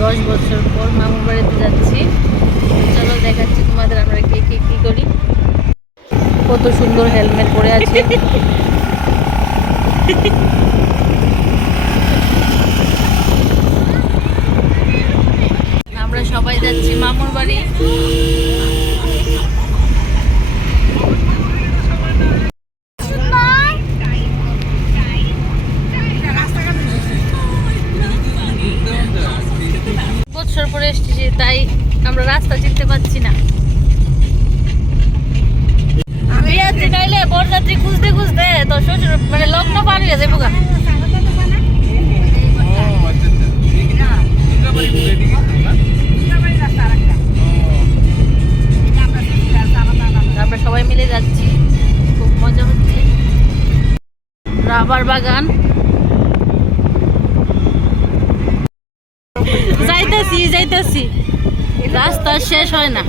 10 বছর পর মামুর বাড়িতে যাচ্ছি। চলো দেখাচ্ছি তোমাদের আমরা কি করি। কত সুন্দর হেলমেট পরে আছে। আমরা সবাই যাচ্ছি মামুর বাড়ি। বছর পরে এসেছি তাই আমরা রাস্তা চিনতে পারছি না। বিয়াত্রী নাইলে বরযাত্রী খুঁজতে খুঁজতে তো শ্বশুর মানে লগ্ন পার হয়ে যাবো গা। আমরা সবাই মিলে যাচ্ছি, খুব মজা হচ্ছে। রাবার বাগান যাইতেছি রাস্তা শেষ হয় না।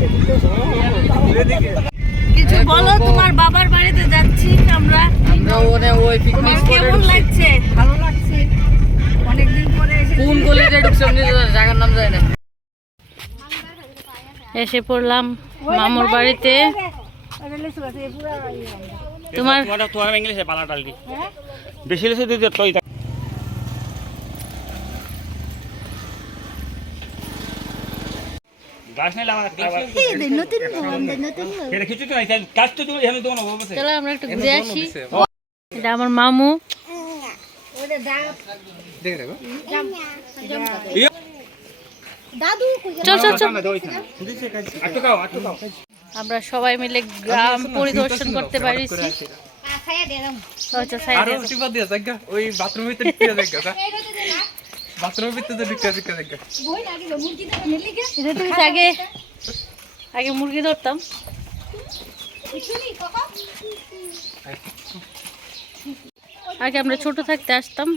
কিছু বলো, তোমার বাবার বাড়িতে যাচ্ছি আমরা। তোমার কেমন লাগছে? ভালো লাগছে, অনেকদিন পরে কোন গলিতে ঢুকছাম জায়গার নাম যায় না। এসে পড়লাম মামুর বাড়িতে। তোমার ইংলিশে পালাটালি বেশি লেসে দিতে তুই আমরা একটু ঘুরে আসি। এটা আমার মামু। আমরা সবাই মিলে গ্রাম পরিদর্শন করতে পারিছি। আগে মুরগি ধরতাম। আগে আমরা ছোট থাকতে আসতাম।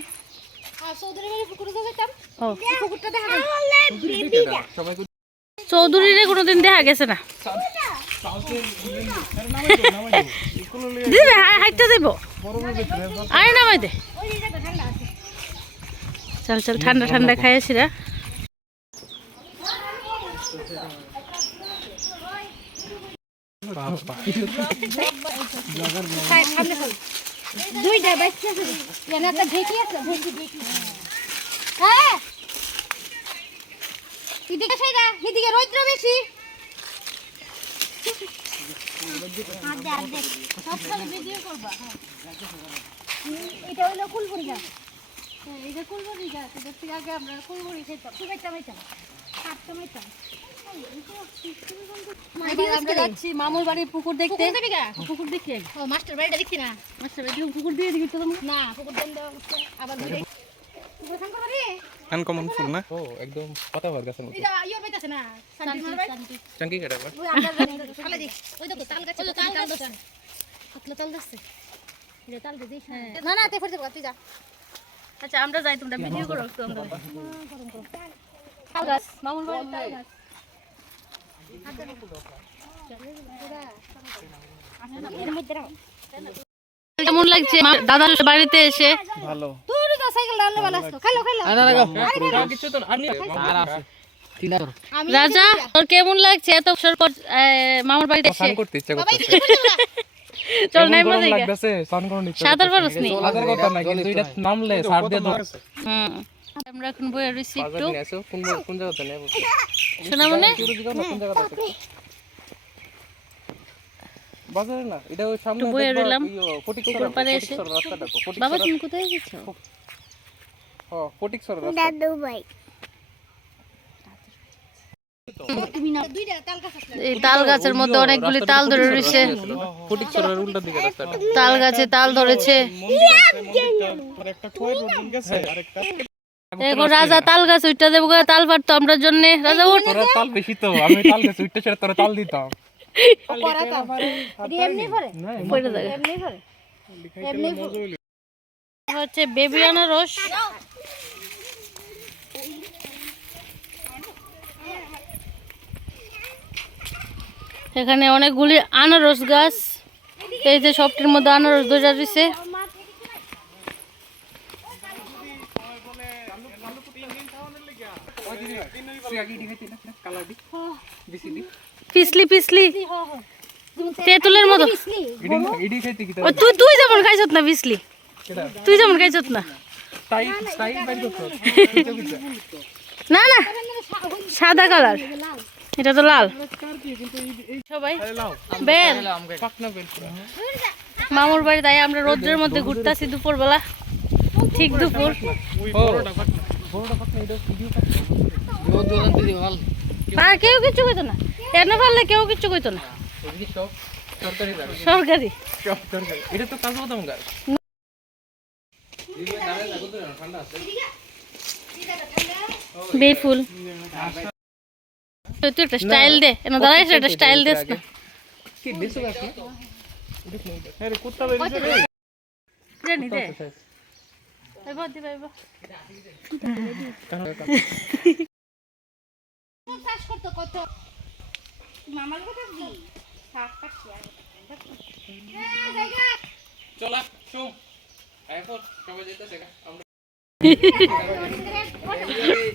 চৌধুরীরে কোনোদিন দেখা গেছে না। হাইটটা দেব আরে নামাই দে। চল চল, ঠান্ডা ঠান্ডা খাইছি রা। দুইটা বাচ্চা আছে, একটা ঢেকি আছে, হ্যাঁ এদিকে সাইডা, এদিকে রৌদ্র বেশি। এটা হইলো কুলবুড়ি গাছ। এটা কুলবুড়ি গাছ, এটার থেকে আগে আমরা কুলবুড়ি খাইতাম, শুকাইতাম, কাটতাম। আমরা যাচ্ছি মামুর বাড়ির পুকুর দেখতে। পুকুর দেখি মাস্টার বাড়িটা দেখছি না। মাস্টার বাড়ি পুকুর দিয়ে দেখি না, পুকুর আবার আনকমন ফুল না? ও একদম পাতা ভর গাছের মতো। এটা ইয়া পাইতাছে না, চাঙ্কি কাটা বা ওই আমরা খালা দি ওই দেখো তাল গাছ, তাল গাছ পাতলা তাল গাছ। এটা তাল দে দেখ না না তে ফেরতে বল, তুই যা। আচ্ছা আমরা যাই, তোমরা ভিডিও করো তো। আমরা তাল গাছ মামুর বাড়ি তাল গাছ। কেমন লাগছে দাদার বাড়িতে এসে? ভালো। রাজা, তোর কেমন লাগছে এত বছর পর মামার বাড়িতে এসে? স্নান করতে ইচ্ছা করতেছে। চল নাই মজা লাগতেছে, স্নান করতে ইচ্ছা। সাঁতার পারছ নি? সাঁতার করতে না, কিন্তু এটা নামলে সার দিয়ে দাও। আমরা এখন বইয়া রইছি একটু। কোন জায়গাতে নেব? শোনা মনে? কোন জায়গাতে আছে? বাজারে না, এটা ওই সামনে বইয়া রইলাম। ফটিকছড়া রাস্তাটা। বাবা তুমি কোথায় গেছো? ফটিকছড়া রাস্তা। দাদু ভাই। এই তাল গাছের মধ্যে অনেকগুলি তাল ধরে রয়েছে। ফটিকছড়ার উল্টা দিকে রাস্তাটা। তাল গাছে তাল ধরেছে। দেখো রাজা তাল গাছ উঠতে দেবো, তাল পারতো আমরা জন্য। রাজা উঠ। তোরা তাল বেশি তো, আমি তাল গাছ উঠতে ছেড়ে তোরা তাল দিতাম। হচ্ছে বেবি আনারস। এখানে অনেকগুলি আনারস গাছ। এই যে সবটির মধ্যে আনারস ধরে রয়েছে। পিছলি পিছলি তেঁতুলের মতো তুই তুই যেমন খাইছত না পিছলি তুই যেমন খাইছত না না না সাদা কালার এটা তো লাল সবাই বেল মামুর বাড়ি তাই আমরা রোদ্রের মধ্যে ঘুরতেছি দুপুর বেলা ঠিক দুপুর আর কেউ কিছু কইতো না এনে ফেললে কেউ কিছু কইতো না সরকারি এটা তো কাজ হতাম গাছ বেফুল তুই একটা স্টাইল দে এনে দাঁড়াইস একটা স্টাইল দেস না কি দেছো গাছ আরে কুত্তা বেরিয়েছে রে জানি দে আইবা দি আইবা চাষ করতে কত মামার কথা দি শাক কাটছি চলা শুম আইফোন সবাই যেতেছে আমরা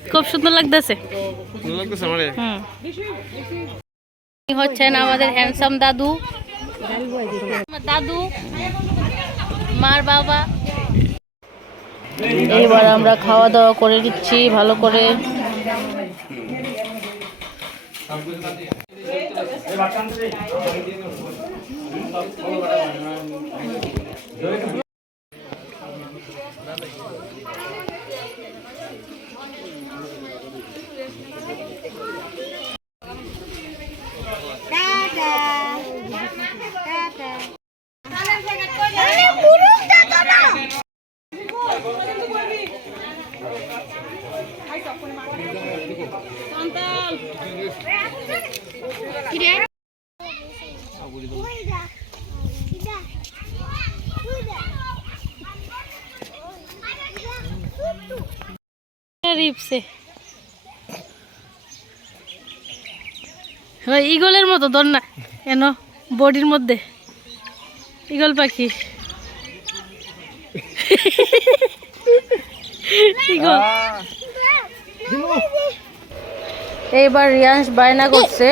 খুব সুন্দর লাগতেছে হচ্ছেন আমাদের হ্যান্ডসাম দাদু দাদু মার বাবা এইবার আমরা খাওয়া দাওয়া করে দিচ্ছি ভালো করে ইগলের মতো ধর না কেন বডির মধ্যে ইগল পাখি এইবার রিয়াংশ বায়না করছে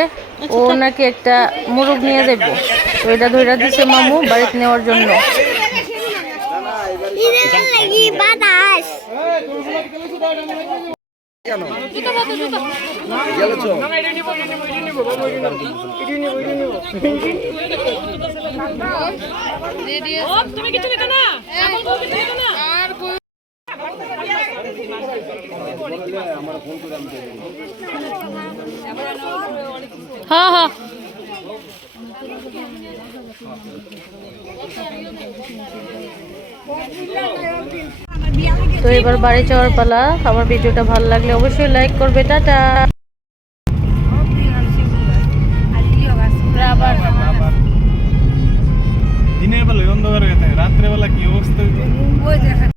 ও নাকি একটা মুরগ নিয়ে যাবো তো এটা ধরে দিছে মামু বাড়িতে নেওয়ার জন্য হ্যাঁ হ্যাঁ তো এবার বাড়ি যাওয়ার পালা আমার ভিডিওটা ভালো লাগলে অবশ্যই লাইক করবে টাটা।